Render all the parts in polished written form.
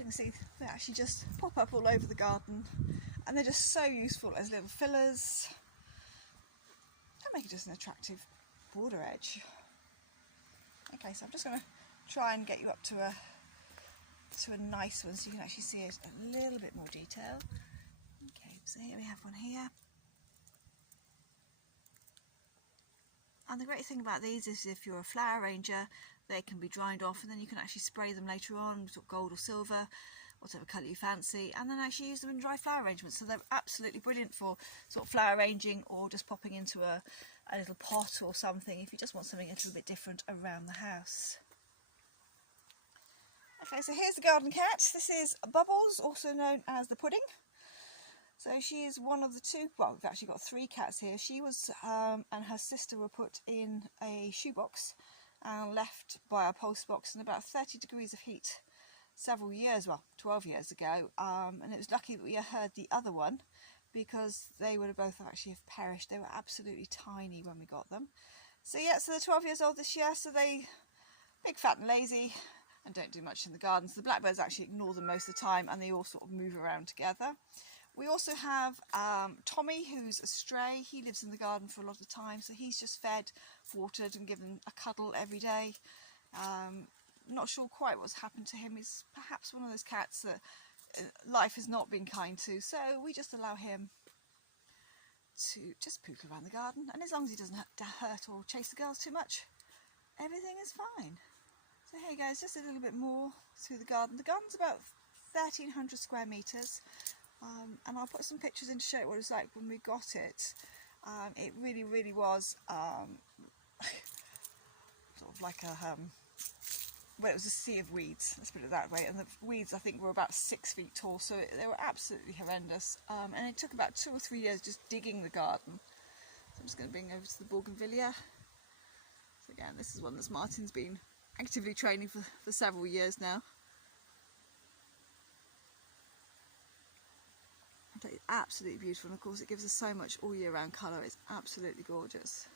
you can see, they actually just pop up all over the garden, and they're just so useful as little fillers and make it just an attractive border edge. Okay, so I'm just going to try and get you up to a nice one so you can actually see it a little bit more detail. Okay, so here we have one here. And the great thing about these is if you're a flower arranger, they can be dried off and then you can actually spray them later on, sort of gold or silver, whatever colour you fancy, and then actually use them in dry flower arrangements. So they're absolutely brilliant for sort of flower arranging or just popping into a little pot or something if you just want something a little bit different around the house. Okay, so here's the garden cat. This is Bubbles, also known as the Pudding. So she is one of the two, well, we've actually got 3 cats here. She was and her sister were put in a shoebox and left by a post box in about 30 degrees of heat several years, well, 12 years ago. And it was lucky that we heard the other one because they would have both actually have perished. They were absolutely tiny when we got them. So yeah, so they're 12 years old this year, so they big, fat and lazy and don't do much in the garden. So the blackbirds actually ignore them most of the time and they all sort of move around together. We also have Tommy, who's a stray. He lives in the garden for a lot of time, so he's just fed, watered and given a cuddle every day. Not sure quite what's happened to him. He's perhaps one of those cats that life has not been kind to, so we just allow him to just poke around the garden, and as long as he doesn't hurt or chase the girls too much, everything is fine. So here goes just a little bit more through the garden. The garden's about 1,300 square metres. And I'll put some pictures in to show you what it was like when we got it. It really, really was sort of like a, well, it was a sea of weeds, let's put it that way. And the weeds, I think, were about 6 feet tall, so they were absolutely horrendous. And it took about 2 or 3 years just digging the garden. So I'm just going to bring over to the bougainvillea. So again, this is one that Martin's been actively training for several years now. It's absolutely beautiful, and of course it gives us so much all year round colour. It's absolutely gorgeous.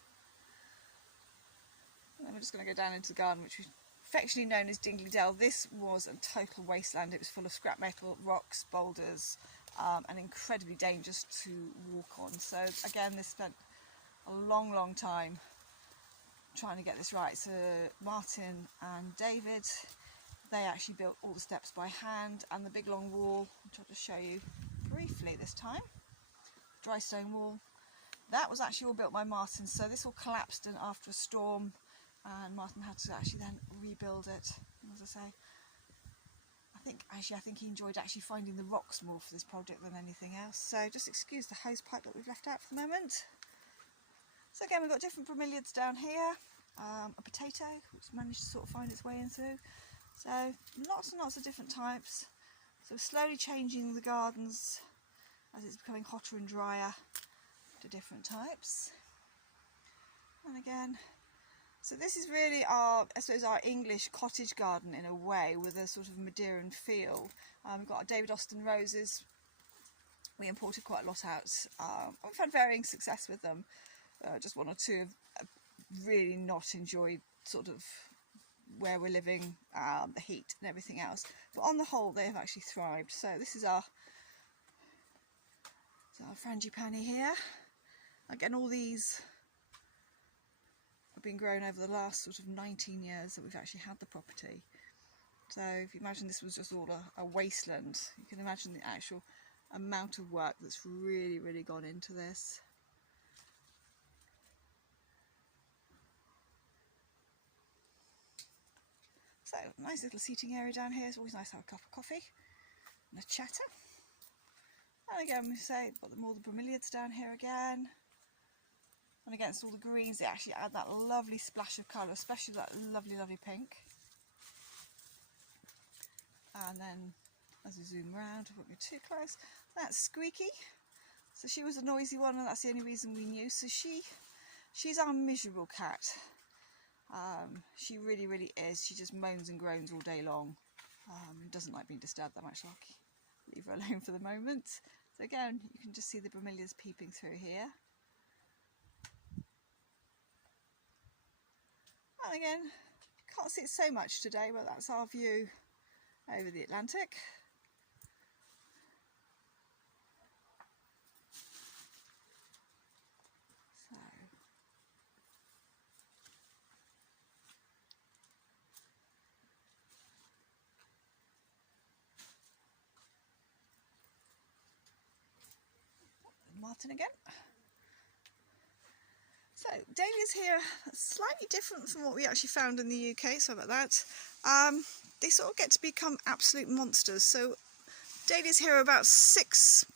And then we're just going to go down into the garden, which is affectionately known as Dingley Dell. This was a total wasteland. It was full of scrap metal, rocks, boulders, and incredibly dangerous to walk on. So again, this spent a long, long time trying to get this right. So Martin and David, they actually built all the steps by hand, and the big long wall, which I'll just show you briefly this time, dry stone wall, that was actually all built by Martin. So this all collapsed after a storm, and Martin had to actually then rebuild it. And as I say, I think he enjoyed actually finding the rocks more for this project than anything else. So just excuse the hose pipe that we've left out for the moment. So again, we've got different bromeliads down here, a potato which managed to sort of find its way in through. So lots and lots of different types. So we're slowly changing the gardens as it's becoming hotter and drier to different types. And again, so this is really our, I suppose, our English cottage garden in a way, with a sort of Madeiran feel. We've got our David Austin roses. We imported quite a lot out. We've had varying success with them. Just 1 or 2 have really not enjoyed sort of where we're living, the heat and everything else, but on the whole they have actually thrived. So this is our Frangipani here. Again, all these have been grown over the last sort of 19 years that we've actually had the property. So if you imagine this was just all a wasteland, you can imagine the actual amount of work that's really, really gone into this. So, nice little seating area down here. It's always nice to have a cup of coffee and a chatter. And again, we say, got all the bromeliads down here again. And against all the greens, they actually add that lovely splash of colour, especially that lovely, lovely pink. And then, as we zoom around, I won't go too close. That's Squeaky. So she was a noisy one, and that's the only reason we knew. So she's our miserable cat. She really, really is. She just moans and groans all day long. Doesn't like being disturbed that much. So I'll leave her alone for the moment. So again, you can just see the bromeliads peeping through here. And again, can't see it so much today, but that's our view over the Atlantic. So Martin again. So dahlias here are slightly different from what we actually found in the UK, so about that. They sort of get to become absolute monsters. So dahlias here are about 6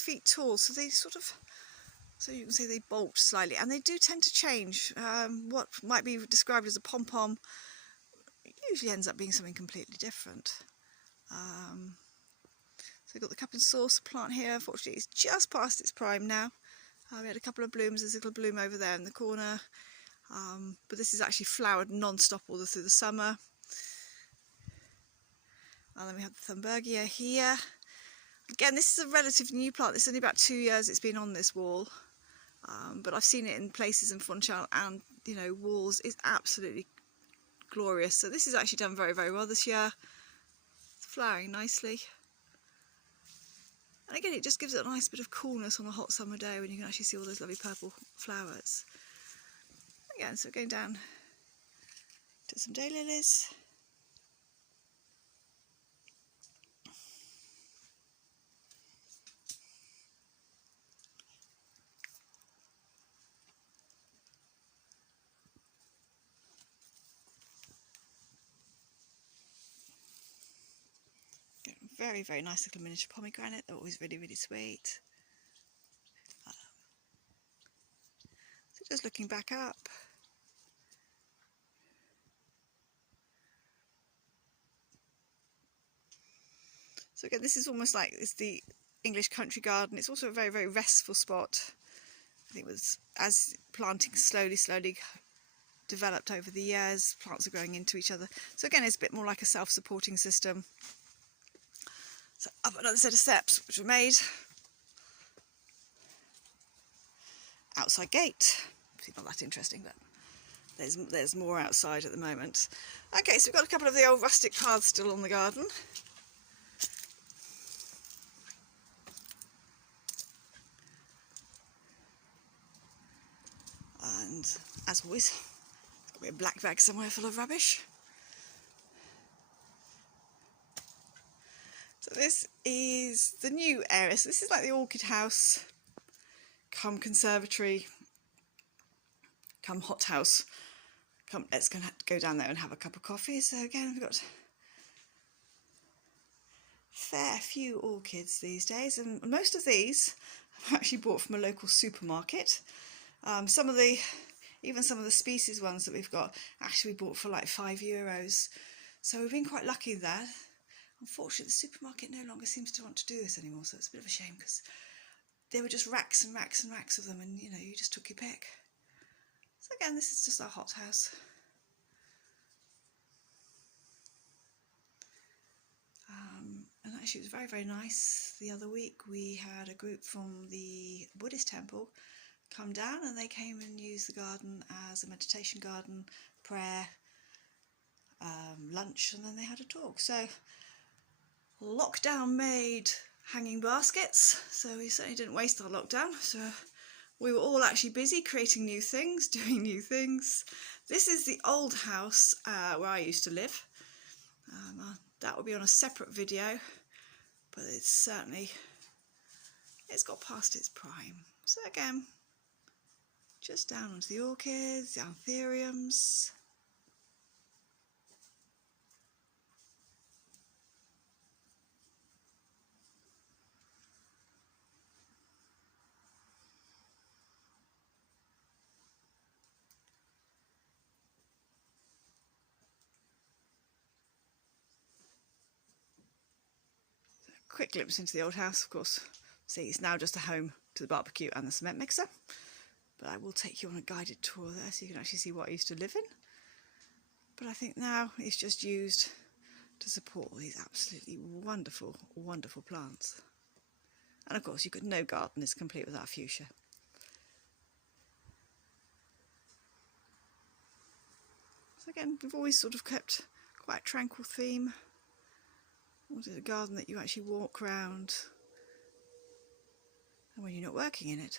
feet tall, so they sort of, so you can see they bulge slightly, and they do tend to change. What might be described as a pom-pom usually ends up being something completely different. So we've got the cup and saucer plant here. Unfortunately, it's just past its prime now. We had a couple of blooms. There's a little bloom over there in the corner, but this is actually flowered non-stop all through the summer. And then we have the Thunbergia here. Again, this is a relatively new plant. It's only about 2 years it's been on this wall, but I've seen it in places in Funchal, and you know, walls is absolutely glorious. So this has actually done very, very well this year. It's flowering nicely. And again, it just gives it a nice bit of coolness on a hot summer day when you can actually see all those lovely purple flowers. Again, so going down to some daylilies. Very, very nice little miniature pomegranate. They're always really, really sweet. So just looking back up. So again, this is almost like it's the English country garden. It's also a very, very restful spot. I think it was, as planting slowly developed over the years, plants are growing into each other. So again, it's a bit more like a self-supporting system. So up another set of steps which were made. Outside gate. It's not that interesting, but there's more outside at the moment. Okay, so we've got a couple of the old rustic paths still on the garden. And as always, there's got to be a black bag somewhere full of rubbish. So this is the new area. So this is like the orchid house, come conservatory, come hot house. Come, let's go down there and have a cup of coffee. So again, we've got a fair few orchids these days, and most of these I've actually bought from a local supermarket. Even some of the species ones that we've got actually bought for like €5. So we've been quite lucky there. Unfortunately, the supermarket no longer seems to want to do this anymore, so it's a bit of a shame, because there were just racks and racks and racks of them, and you know, you just took your pick. So again, this is just our hothouse. And actually it was very, very nice. The other week we had a group from the Buddhist temple come down, and they came and used the garden as a meditation garden, prayer, lunch, and then they had a talk. So lockdown made hanging baskets, so we certainly didn't waste our lockdown. So we were all actually busy creating new things, doing new things. This is the old house where I used to live. That will be on a separate video, but it's got past its prime. So again, just down onto the orchids, the anthuriums. Quick glimpse into the old house, of course. See, it's now just a home to the barbecue and the cement mixer, but I will take you on a guided tour there so you can actually see what I used to live in. But I think now it's just used to support all these absolutely wonderful, wonderful plants. And of course, no garden is complete without fuchsia. So again, we've always sort of kept quite a tranquil theme. I wanted a garden that you actually walk around, and when you're not working in it,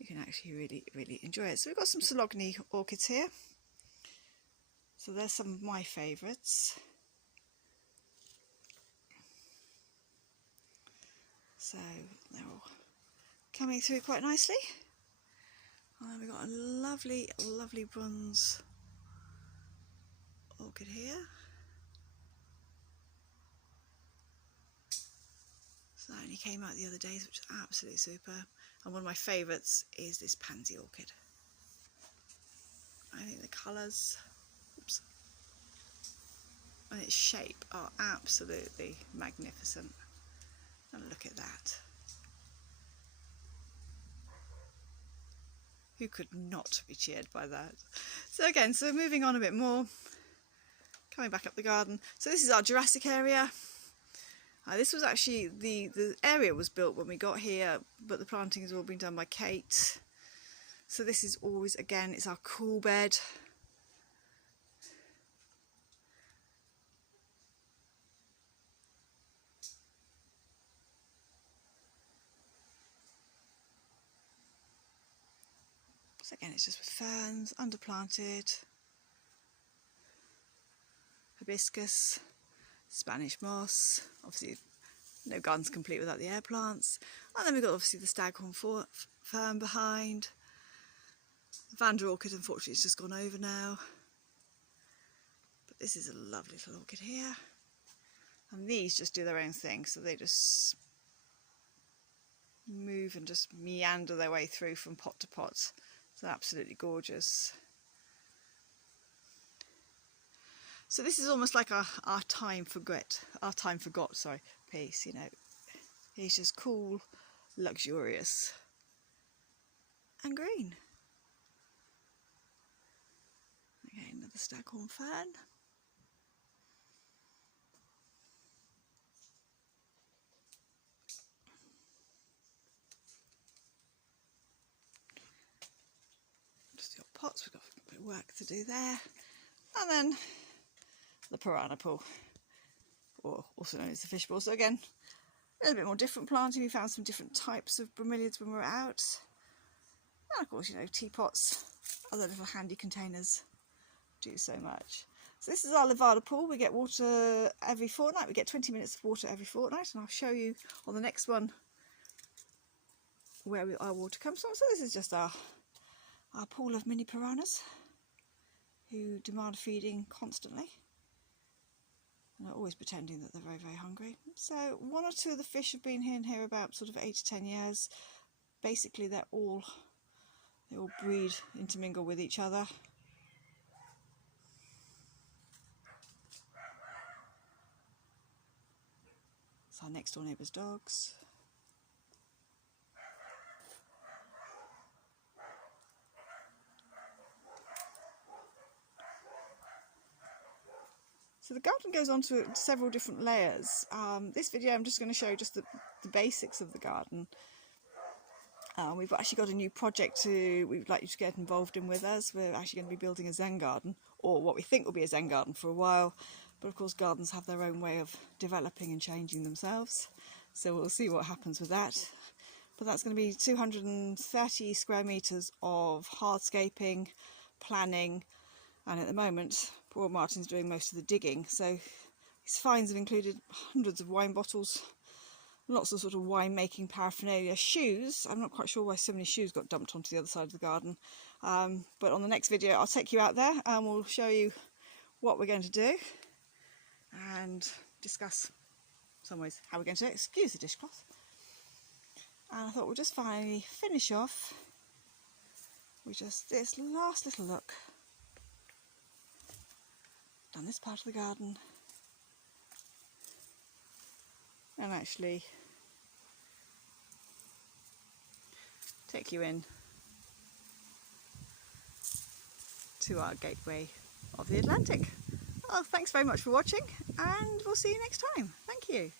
you can actually really enjoy it. So we've got some Sologny orchids here. So there's some of my favourites. So they're all coming through quite nicely. And then we've got a lovely bronze orchid here. So that only came out the other day, which is absolutely super. And one of my favourites is this pansy orchid. I think the colours, oops, and its shape are absolutely magnificent. And look at that. Who could not be cheered by that? So again, so moving on a bit more, coming back up the garden. So this is our Jurassic Area. This was actually, the area was built when we got here, but the planting has all been done by Kate. So this is always, again, it's our cool bed. So again, it's just with ferns, underplanted, hibiscus, Spanish moss, obviously no garden's complete without the air plants, and then we've got obviously the staghorn fern behind. The Vanda orchid, unfortunately, it's just gone over now, but this is a lovely little orchid here, and these just do their own thing, so they just move and just meander their way through from pot to pot. It's absolutely gorgeous. So this is almost like our time forgot piece, you know. It's just cool, luxurious and green. Okay, another staghorn fern. Just the old pots, we've got a bit of work to do there. And then the piranha pool, or also known as the fishbowl. So again, a little bit more different planting. We found some different types of bromeliads when we were out. And of course, you know, teapots, other little handy containers do so much. So this is our Levada pool. We get water every fortnight. We get 20 minutes of water every fortnight, and I'll show you on the next one where our water comes from. So this is just our pool of mini piranhas who demand feeding constantly. And are always pretending that they're very hungry. So one or two of the fish have been here about sort of 8 to 10 years. Basically they all breed, intermingle with each other. It's our next door neighbour's dogs. So the garden goes on to several different layers. This video I'm just going to show just the basics of the garden. We've actually got a new project we'd like you to get involved in with us. We're actually going to be building a Zen garden, or what we think will be a Zen garden for a while. But of course gardens have their own way of developing and changing themselves. So we'll see what happens with that. But that's going to be 230 square metres of hardscaping, planning, and at the moment poor Martin's doing most of the digging, so his finds have included hundreds of wine bottles, lots of sort of wine making paraphernalia, shoes. I'm not quite sure why so many shoes got dumped onto the other side of the garden, but on the next video I'll take you out there and we'll show you what we're going to do and discuss some ways how we're going to do it. Excuse the dishcloth. And I thought we'll just finally finish off with just this last little look down this part of the garden, and actually take you in to our gateway of the Atlantic. Oh, thanks very much for watching, and we'll see you next time. Thank you.